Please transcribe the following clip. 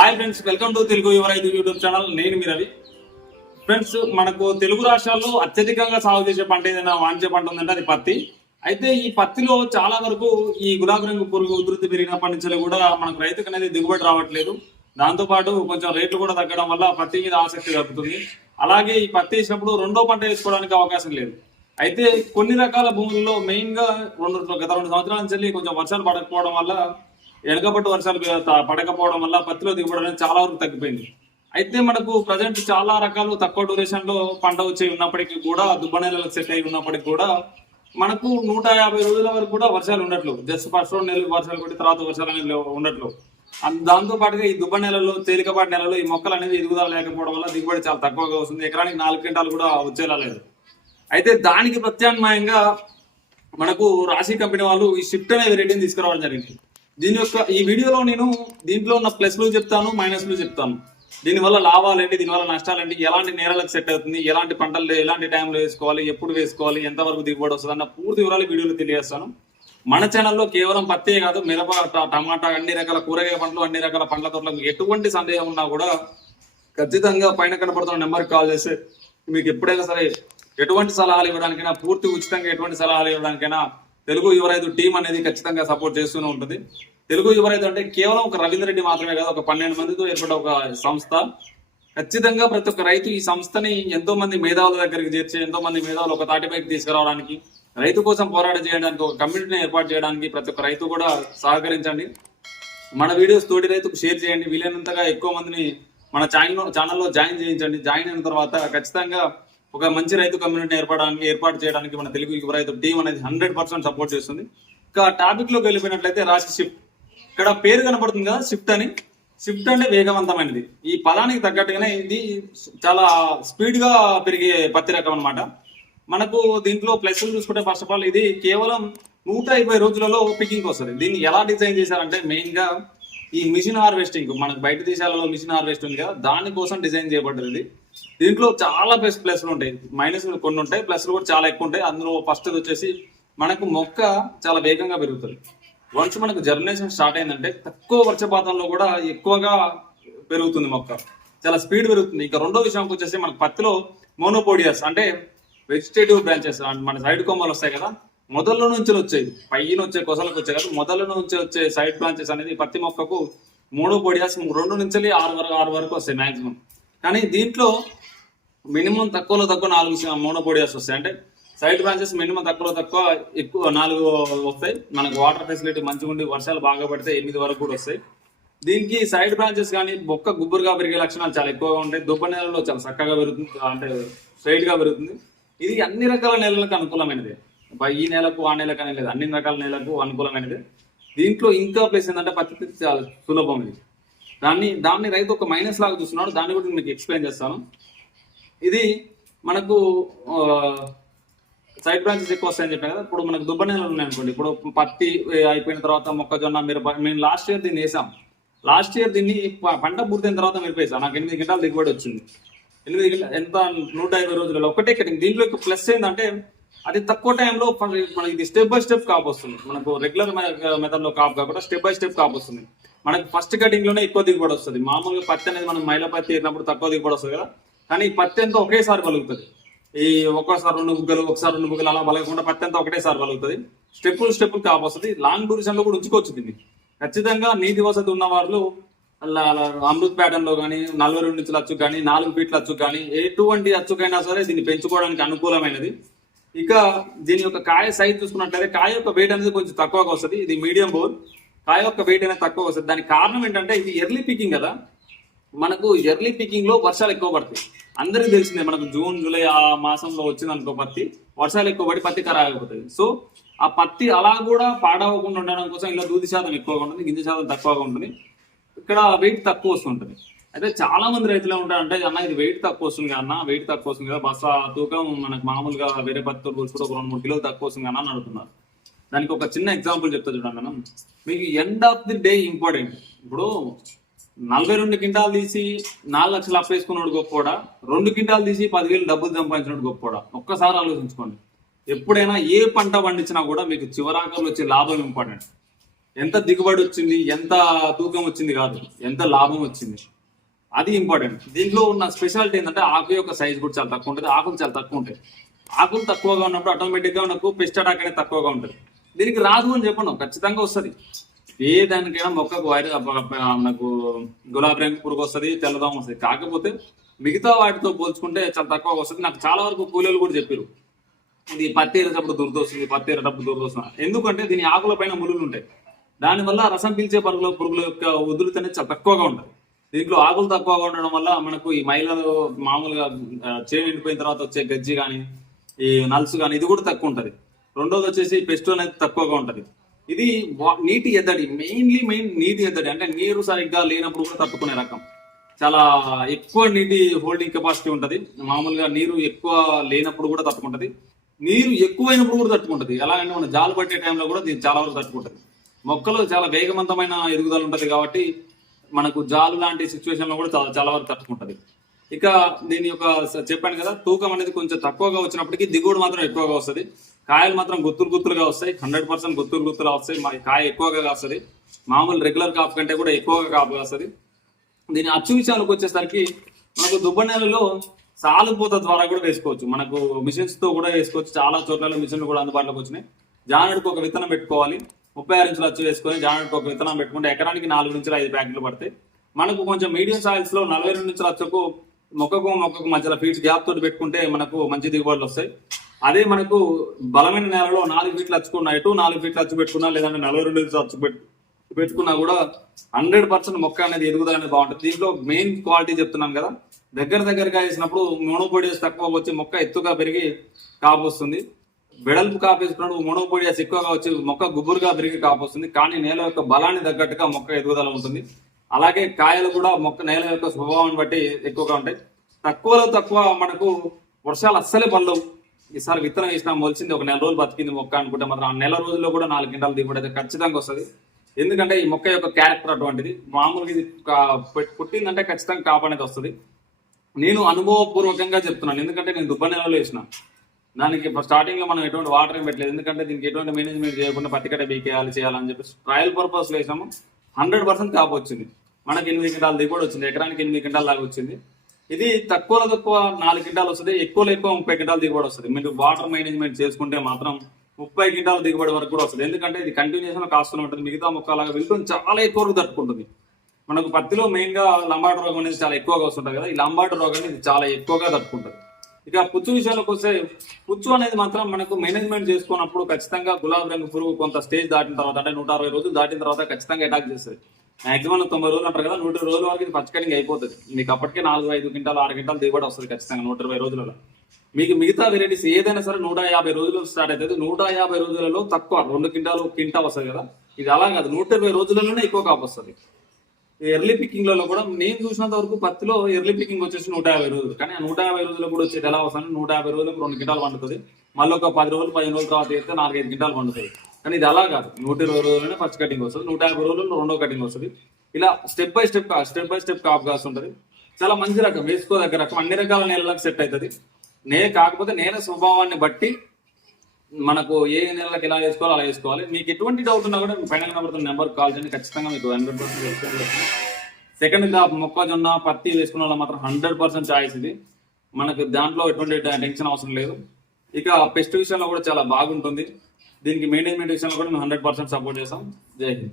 Hi friends welcome to Telugu యువ రైతు YouTube channel. నేను మీ రవి. ఫ్రెండ్స్ మనకు తెలుగు రాష్ట్రాల్లో అత్యధికంగా సాగు చేసే పంట ఏదైనా వాణిజ్య పంట ఉందంటే అది పత్తి. అయితే ఈ పత్తిలో చాలా వరకు ఈ గులాబీ రంగు పురుగు ఉధృతి పెరిగినప్పటి నుంచి కూడా మనకు రైతుకు అనేది దిగుబడి రావట్లేదు. దాంతో పాటు కొంచెం రేట్లు కూడా తగ్గడం వల్ల పత్తి మీద ఆసక్తి తగ్గుతుంది అలాగే ఈ పత్తి వేసినప్పుడు రెండో పంట వేసుకోవడానికి అవకాశం లేదు. అయితే కొన్ని రకాల భూముల్లో మెయిన్గా రెండు గత రెండు సంవత్సరాల నుంచి కొంచెం వర్షాలు పడకపోవడం వల్ల ఎడగబట్టు వర్షాలు పడకపోవడం వల్ల పత్తిలో దిగుబడి అనేది చాలా వరకు తగ్గిపోయింది. అయితే మనకు ప్రజెంట్ చాలా రకాలు తక్కువ డ్యూరేషన్లో పంట వచ్చి ఉన్నప్పటికీ కూడా దుబ్బ నెలలకు సెట్ అయి ఉన్నప్పటికీ కూడా మనకు నూట యాభై రోజుల వరకు కూడా వర్షాలు ఉండట్లు జస్ట్ ఫస్ట్ రెండు నెలలు వర్షాలు కొట్టి తర్వాత వర్షాలు అనేది ఉండట్లు దాంతో పాటుగా ఈ దుబ్బ నెలలో తేలికపాటి నెలలో ఈ మొక్కలు అనేది ఎదుగుదల లేకపోవడం వల్ల దిగుబడి చాలా తక్కువగా వస్తుంది. ఎకరానికి నాలుగు క్వింటాలు కూడా వచ్చేలా లేదు. అయితే దానికి ప్రత్యామ్నాయంగా మనకు రాశి కంపెనీ వాళ్ళు ఈ షిఫ్ట్ అనే వెరైటీని తీసుకురావడం జరిగింది. దీని యొక్క ఈ వీడియోలో నేను దీంట్లో ఉన్న ప్లస్లు చెప్తాను మైనస్లు చెప్తాను. దీనివల్ల లాభాలు ఏంటి దీనివల్ల నష్టాలు ఏంటి ఎలాంటి నేరాలకు సెట్ అవుతుంది ఎలాంటి పంటలు ఎలాంటి టైంలో వేసుకోవాలి ఎప్పుడు వేసుకోవాలి ఎంతవరకు దిగుబడి వస్తుంది అన్న పూర్తి వివరాలు వీడియోలో తెలియజేస్తాను. మన ఛానల్లో కేవలం పత్తే కాదు మిరప టమాటా అన్ని రకాల కూరగాయ పంటలు అన్ని రకాల పండ్ల తోటలకు ఎటువంటి సందేహం ఉన్నా కూడా ఖచ్చితంగా పైన కనపడుతున్న నెంబర్కి కాల్ చేస్తే మీకు ఎప్పుడైనా సరే ఎటువంటి సలహాలు ఇవ్వడానికైనా పూర్తి ఉచితంగా ఎటువంటి సలహాలు ఇవ్వడానికైనా తెలుగు యువరైతు టీం అనేది ఖచ్చితంగా సపోర్ట్ చేస్తూనే ఉంటుంది. తెలుగు యువరైతు అంటే కేవలం ఒక రవీంద్ర రెడ్డి మాత్రమే కాదు ఒక పన్నెండు మందితో ఏర్పడ్డ ఒక సంస్థ. ఖచ్చితంగా ప్రతి ఒక్క రైతు ఈ సంస్థని ఎంతో మంది మేధావుల దగ్గరికి చేర్చి ఎంతో మంది మేధావులు ఒక తాటిపైకి తీసుకురావడానికి రైతు కోసం పోరాటం చేయడానికి ఒక కమ్యూనిటీని ఏర్పాటు చేయడానికి ప్రతి ఒక్క రైతు కూడా సహకరించండి. మన వీడియోస్ తోటి రైతుకు షేర్ చేయండి. వీలైనంతగా ఎక్కువ మందిని మన ఛానల్ ఛానల్లో జాయిన్ చేయించండి. జాయిన్ అయిన తర్వాత ఖచ్చితంగా ఒక మంచి రైతు కమ్యూనిటీ ఏర్పడడానికి ఏర్పాటు చేయడానికి మన తెలుగు యువ రైతు టీం అనేది హండ్రెడ్ పర్సెంట్ సపోర్ట్ చేస్తుంది. ఇంకా టాపిక్లోకి వెళ్ళిపోయినట్లయితే రాశి షిఫ్ట్. ఇక్కడ పేరు కనపడుతుంది కదా షిఫ్ట్ అని. షిఫ్ట్ అంటే వేగవంతమైనది. ఈ పదానికి తగ్గట్టుగానే ఇది చాలా స్పీడ్గా పెరిగే పత్తి రకం అనమాట మనకు దీంట్లో ప్లస్ చూసుకుంటే ఫస్ట్ ఆఫ్ ఆల్ ఇది కేవలం నూట ఇరవై రోజులలో పికింగ్ వస్తుంది. దీన్ని ఎలా డిజైన్ చేశారంటే మెయిన్గా ఈ మిషన్ హార్వెస్టింగ్ మనకు బయట దేశాలలో మిషన్ హార్వెస్ట్ ఉంది కదా దానికోసం డిజైన్ చేయబడ్డది దీంట్లో చాలా ప్లస్ ప్లస్లు ఉంటాయి. మైనస్ కొన్ని ఉంటాయి ప్లస్లు కూడా చాలా ఎక్కువ ఉంటాయి. అందులో ఫస్ట్ వచ్చేసి మనకు మొక్క చాలా వేగంగా పెరుగుతుంది. వన్స్ మనకు జర్మినేషన్ స్టార్ట్ అయిందంటే తక్కువ వర్షపాతంలో కూడా ఎక్కువగా పెరుగుతుంది మొక్క. చాలా స్పీడ్ పెరుగుతుంది. ఇంకా రెండో విషయానికి వచ్చేసి మనకు పత్తిలో మోనోపోడియాస్ అంటే వెజిటేటివ్ బ్రాంచెస్ మన సైడ్ కొమ్మలు వస్తాయి కదా మొదల్లో నుంచి వచ్చేది పైన వచ్చే కొసలకు వచ్చాయి కదా మొదల నుంచి వచ్చే సైడ్ బ్రాంచెస్ అనేది పత్తి మొక్కకు మోనోపోడియాస్ రెండు నుంచి ఆరు వరకు ఆరు వరకు వస్తాయి మాక్సిమం కానీ దీంట్లో మినిమం తక్కువలో తక్కువ నాలుగు మోనోపోడియాస్ వస్తాయి. అంటే సైడ్ బ్రాంచెస్ మినిమం తక్కువలో తక్కువ ఎక్కువ నాలుగు వస్తాయి. మనకు వాటర్ ఫెసిలిటీ మంచిగా ఉండి వర్షాలు బాగా పడితే ఎనిమిది వరకు కూడా వస్తాయి. దీనికి సైడ్ బ్రాంచెస్ కానీ బొక్క గుబ్బురుగా పెరిగే లక్షణాలు చాలా ఎక్కువగా ఉంటాయి. దుబ్బ నెలలో చాలా చక్కగా పెరుగుతుంది. అంటే స్ట్రైట్గా పెరుగుతుంది. ఇది అన్ని రకాల నేలలకు అనుకూలమైనది. ఈ నెలకు ఆ నెలకు అనేది అన్ని రకాల నేలకు అనుకూలమైనది. దీంట్లో ఇంకా ప్లేస్ ఏంటంటే పత్తి చాలా సులభం ఇది దాన్ని దాన్ని రైతు ఒక మైనస్ లాగా చూస్తున్నాడు. దాన్ని కూడా మీకు ఎక్స్ప్లెయిన్ చేస్తాను. ఇది మనకు సైడ్ బ్రాంచెస్ ఎక్కువ వస్తాయని చెప్పాను కదా. ఇప్పుడు మనకు దుబ్బ నేలలు ఉన్నాయనుకోండి. ఇప్పుడు పత్తి అయిపోయిన తర్వాత మొక్కజొన్న మిరప మేము లాస్ట్ ఇయర్ దీన్ని వేసాం. లాస్ట్ ఇయర్ దీన్ని పంట పూర్తయిన తర్వాత మిరప నాకు ఎనిమిది గంటలు దిగుబడి వచ్చింది. ఎనిమిది గంటల ఎంత? నూట యాభై రోజులలో. ఒకటే కటింగ్ దీంట్లో ప్లస్ ఏంటంటే అది తక్కువ టైంలో మనకి ఇది స్టెప్ బై స్టెప్ కాపు వస్తుంది. మనకు రెగ్యులర్ మెథడ్లో కాపు కాకుండా స్టెప్ బై స్టెప్ కాపు వస్తుంది. మనకి ఫస్ట్ కటింగ్లోనే ఎక్కువ దిగుబడి వస్తుంది. మామూలుగా పత్తి అనేది మనం మైల పత్తి ఏరినప్పుడు తక్కువ దిగుబడి వస్తుంది కదా. కానీ ఈ పత్తి అంతా ఒకేసారి పలుకుతుంది. ఈ ఒక్కసారి రెండు బుగ్గలు ఒకసారి రెండు బుగ్గలు అలా పలగకుండా పత్తి అంతా ఒకటేసారి పలుకుతుంది. స్టెప్పులు స్టెప్పులు కాపు వస్తుంది. లాంగ్ డ్యూరేషన్లో కూడా ఉంచుకోవచ్చు దీన్ని. ఖచ్చితంగా నీతి వసతి ఉన్న వాళ్ళు అలా అలా అమృత్ ప్యాటర్న్లో కానీ నలభై రెండు ఇంచుల అచ్చు కానీ నాలుగు ఫీట్ల అచ్చు కానీ ఎటువంటి అచ్చుకైనా సరే దీన్ని పెంచుకోవడానికి అనుకూలమైనది. ఇక దీని యొక్క కాయ సైజ్ చూసుకున్నట్లయితే కాయ యొక్క వెయిట్ అనేది కొంచెం తక్కువగా వస్తుంది. ఇది మీడియం బోర్ కాయ యొక్క వెయిట్ అనేది తక్కువ వస్తుంది. దానికి కారణం ఏంటంటే ఇది ఎర్లీ పికింగ్ కదా. మనకు ఎర్లీ పికింగ్లో వర్షాలు ఎక్కువ పడతాయి. అందరికీ తెలిసిందే మనకు జూన్ జూలై ఆ మాసంలో వచ్చింది అనుకో పత్తి. వర్షాలు ఎక్కువ పడి పత్తి ఖరాబ్ అయిపోతుంది. సో ఆ పత్తి అలా కూడా పాడవకుండా ఉండడం కోసం ఇలా దూది శాతం ఎక్కువగా ఉంటుంది గింజ శాతం తక్కువగా ఉంటుంది. ఇక్కడ వెయిట్ తక్కువ వస్తుంటుంది. అయితే చాలా మంది రైతులు ఉంటారంటే అన్న ఇది వెయిట్ తక్కువ వస్తుంది కదా అన్న వెయిట్ తక్కువ వస్తుంది కదా బస్సా తూకం మనకు మామూలుగా వేరే పత్తి పోల్చుకుంటే ఒక రెండు మూడు కిలోలు తక్కువ వస్తుంది అన్న అని అడుగుతున్నారు. దానికి ఒక చిన్న ఎగ్జాంపుల్ చెప్తా చూడండి మనం మీకు end of the day important ఇప్పుడు నలభై రెండు క్వింటాలు తీసి నాలుగు లక్షలు అప్పేసుకున్నాడు గొప్పోడా రెండు క్వింటాలు తీసి పదివేలు డబ్బులు సంపాదించినట్టు గొప్పోడా ఒక్కసారి ఆలోచించుకోండి. ఎప్పుడైనా ఏ పంట పండించినా కూడా మీకు చివరాకలు వచ్చే లాభం ఇంపార్టెంట్ ఎంత దిగుబడి వచ్చింది ఎంత తూకం వచ్చింది కాదు ఎంత లాభం వచ్చింది. అది ఇంపార్టెంట్ దీంట్లో ఉన్న స్పెషాలిటీ ఏంటంటే ఆకు యొక్క సైజ్ కూడా చాలా తక్కువ ఉంటుంది ఆకులు చాలా తక్కువ ఉంటాయి. ఆకులు తక్కువగా ఉన్నప్పుడు ఆటోమేటిక్గా మనకు పెస్ట్ అటాక్ అనేది తక్కువగా ఉంటుంది. దీనికి రాదు అని చెప్పను ఖచ్చితంగా వస్తుంది. ఏ దానికైనా మొక్కకు వైర మనకు గులాబీ రంగు పురుగు వస్తుంది తెల్లదోమ వస్తుంది. కాకపోతే మిగతా వాటితో పోల్చుకుంటే చాలా తక్కువగా వస్తుంది. నాకు చాలా వరకు కూలీలు కూడా చెప్పారు ఇది పత్తి ఏరేటప్పుడు దురదొస్తుంది పత్తి ఏరేటప్పుడు దురదొస్తుంది. ఎందుకంటే దీని ఆకుల పైన ములులు ఉంటాయి. దానివల్ల రసం పీల్చే పరుగుల పురుగుల యొక్క ఉధృతి అనేది చాలా తక్కువగా ఉంటుంది. దీంట్లో ఆకులు తక్కువగా ఉండడం వల్ల మనకు ఈ మహిళలు మామూలుగా చేను ఎండిపోయిన తర్వాత వచ్చే గజ్జి కానీ ఈ నల్స్ కానీ ఇది కూడా తక్కువ ఉంటుంది. రెండోది వచ్చేసి పెస్ట్ అనేది తక్కువగా ఉంటుంది. ఇది నీటి ఎద్దడి మెయిన్లీ మెయిన్ నీటి ఎద్దడి అంటే నీరు సరిగ్గా లేనప్పుడు కూడా తట్టుకునే రకం. చాలా ఎక్కువ నీటి హోల్డింగ్ కెపాసిటీ ఉంటుంది. మామూలుగా నీరు ఎక్కువ లేనప్పుడు కూడా తట్టుకుంటుంది. నీరు ఎక్కువైనప్పుడు కూడా తట్టుకుంటది. ఎలా అంటే జాలు పట్టే టైంలో కూడా దీన్ని చాలా వరకు తట్టుకుంటుంది. మొక్కలు చాలా వేగవంతమైన ఎదుగుదల ఉంటుంది కాబట్టి మనకు జాలు లాంటి సిచ్యువేషన్లో కూడా చాలా చాలా వరకు తట్టుకుంటుంది. ఇక దీని యొక్క చెప్పాను కదా తూకం అనేది కొంచెం తక్కువగా వచ్చినప్పటికీ దిగుబడి మాత్రం ఎక్కువగా వస్తుంది. కాయలు మాత్రం గుత్తులు గుత్తులుగా వస్తాయి. హండ్రెడ్ పర్సెంట్ గుత్తులు గుత్తులు వస్తాయి. మా కాయ ఎక్కువగా కాస్తుంది. మామూలు రెగ్యులర్ కాపు కంటే కూడా ఎక్కువగా కాపు కాస్తుంది. దీని అచ్చు విషయానికి వచ్చేసరికి మనకు దుబ్బ నెలలో సాలుపూత ద్వారా కూడా వేసుకోవచ్చు. మనకు మిషన్స్తో కూడా వేసుకోవచ్చు. చాలా చోట్ల మిషన్లు కూడా అందుబాటులోకి వచ్చినాయి. జానుడికి ఒక విత్తనం పెట్టుకోవాలి. ముప్పై ఆరు ఇంచులు అచ్చు వేసుకొని జానుడికి ఒక విత్తనం పెట్టుకుంటే ఎకరానికి నాలుగు నుంచి ఐదు ప్యాకెట్లు పడతాయి. మనకు కొంచెం మీడియం సాయిల్స్లో నలభై రెండు నుంచి అచ్చుకు మొక్కకు మొక్కకు మధ్యలో ఫీడ్స్ గ్యాప్ తోటి పెట్టుకుంటే మనకు మంచి దిగుబడులు వస్తాయి. అదే మనకు బలమైన నేలలో నాలుగు ఫీట్లు అచ్చుకున్నా ఎటు నాలుగు ఫీట్లు అచ్చు పెట్టుకున్నా లేదంటే నలభై రెండు అచ్చు పెట్టు పెట్టుకున్నా కూడా హండ్రెడ్ పర్సెంట్ మొక్క అనేది ఎదుగుదల అనేది బాగుంటుంది. దీంట్లో మెయిన్ క్వాలిటీ చెప్తున్నాం కదా. దగ్గర దగ్గరగా వేసినప్పుడు మోనోపోడియస్ తక్కువ వచ్చి మొక్క ఎత్తుగా పెరిగి కాపు వస్తుంది. వెడల్పు కాపు వేసుకున్నప్పుడు మోనోపోడియస్ ఎక్కువగా వచ్చి మొక్క గుబురుగా పెరిగి కాపు వస్తుంది. కానీ నేల యొక్క బలాన్ని తగ్గట్టుగా మొక్క ఎదుగుదల ఉంటుంది. అలాగే కాయలు కూడా మొక్క నేల యొక్క స్వభావాన్ని బట్టి ఎక్కువగా ఉంటాయి. తక్కువలో తక్కువ మనకు వర్షాలు అస్సలే పడలేవు ఈసారి విత్తనం వేసినా మొలిచింది ఒక నెల రోజులు బతికింది మొక్క అనుకుంటే మాత్రం ఆ నెల రోజుల్లో కూడా నాలుగు గింటలు దిగుబడి అయితే ఖచ్చితంగా వస్తుంది. ఎందుకంటే ఈ మొక్క యొక్క క్యారెక్టర్ అటువంటిది. మామూలుగా ఇది పుట్టిందంటే ఖచ్చితంగా కాపాడేది వస్తుంది. నేను అనుభవపూర్వకంగా చెప్తున్నాను. ఎందుకంటే నేను దుబ్బ నెలలో వేసిన. దానికి స్టార్టింగ్లో మనం ఎటువంటి వాటర్ ఏం పెట్టలేదు. ఎందుకంటే దీనికి ఎటువంటి మేనేజ్మెంట్ చేయకుండా పత్తికట బీకేయాలి చేయాలని చెప్పి ట్రయల్ పర్పస్లో వేసాము హండ్రెడ్ పర్సెంట్ కాపు వచ్చింది. మనకి ఎనిమిది క్వింటాల దిగుబడి వచ్చింది. ఎకరానికి ఎనిమిది క్వింటాల దాకా వచ్చింది. ఇది తక్కువలో తక్కువ నాలుగు క్వింటాలు వస్తుంది ఎక్కువలో ఎక్కువ ముప్పై క్వింటాల దిగుబడి వస్తుంది. మీరు వాటర్ మేనేజ్మెంట్ చేసుకుంటే మాత్రం ముప్పై క్వింటాల దిగుబడి వరకు కూడా వస్తుంది. ఎందుకంటే ఇది కంటిన్యూషన్ కాస్తూనే ఉంటుంది. మిగతా మొక్క అలాగా వెళ్తుంది చాలా ఎక్కువ వరకు తట్టుకుంటుంది. మనకు పత్తిలో మెయిన్గా లంబాటి లంబాటు రోగం అనేది చాలా ఎక్కువగా వస్తుంటుంది కదా. ఈ లంబాటు రోగాన్ని ఇది చాలా ఎక్కువగా తట్టుకుంటుంది. ఇక పుచ్చు విషయంలోకి వస్తే పుచ్చు అనేది మాత్రం మనకు మేనేజ్మెంట్ చేసుకున్నప్పుడు ఖచ్చితంగా గులాబీ రంగు పురుగు కొంత స్టేజ్ దాటిన తర్వాత అంటే నూట అరవై రోజులు దాటిన తర్వాత ఖచ్చితంగా అటాక్ చేస్తుంది. మాక్సిమం తొంభై రోజులు అంటారు కదా నూట రోజుల వరకు ఇది పచ్చి కటింగ్ అయిపోతుంది. మీకు అప్పటికే నాలుగు ఐదు క్వింటాలు ఆరు క్వింటాలు దిగుబడి వస్తుంది ఖచ్చితంగా నూట ఇరవై రోజులలో. మీకు మిగతా వెరైటీస్ ఏదైనా సరే నూట యాభై రోజులు స్టార్ట్ అవుతుంది. నూట యాభై రోజులలో తక్కువ రెండు క్వింటాలు క్వింటా వస్తుంది కదా. ఇది అలా కాదు నూట ఇరవై రోజులలోనే ఎక్కువ కాపు వస్తుంది. ఎర్లీ పికింగ్లలో కూడా నేను చూసినంత వరకు పత్తిలో ఎర్లీ పికింగ్ వచ్చేసి నూట యాభై రోజులు. కానీ ఆ నూట యాభై రోజులు కూడా వచ్చేది ఎలా వస్తుంది? నూట యాభై రోజులకు రెండు గింటాలు పండుతుంది. మళ్ళీ ఒక పది రోజులు పదిహేను రోజుల తర్వాత చేస్తే నాలుగైదు గింటాలు పండుతుంది. కానీ ఇది అలా కాదు. నూట ఇరవై రోజుల్లోనే ఫస్ట్ కటింగ్ వస్తుంది. నూట యాభై రోజుల్లో రెండో కటింగ్ వస్తుంది. ఇలా step by step step by step కాపు ఉంటుంది చాలా మంచి రకం. వేసుకోదగ్గ రకం. అన్ని రకాల నేలలకు సెట్ అవుతుంది నే కాకపోతే నేల స్వభావాన్ని బట్టి మనకు ఏ నెలలకు ఎలా వేసుకోవాలో అలా వేసుకోవాలి. మీకు ఎటువంటి డౌట్ ఉన్నా కూడా ఫైనల్ పైన కనబడుతున్న నెంబర్ కాల్ చేయండి. ఖచ్చితంగా మీకు హండ్రెడ్ పర్సెంట్ సెకండ్ క్రాప్ మొక్కజొన్న పత్తి వేసుకున్న వాళ్ళ మాత్రం హండ్రెడ్ పర్సెంట్ ఛాయిస్ ఇది. మనకు దాంట్లో ఎటువంటి టెన్షన్ అవసరం లేదు. ఇక పెస్ట్ విషయంలో కూడా చాలా బాగుంటుంది. దీనికి మేనేజ్మెంట్ విషయంలో కూడా మేము హండ్రెడ్ పర్సెంట్ సపోర్ట్ చేస్తాం. జై హింద్.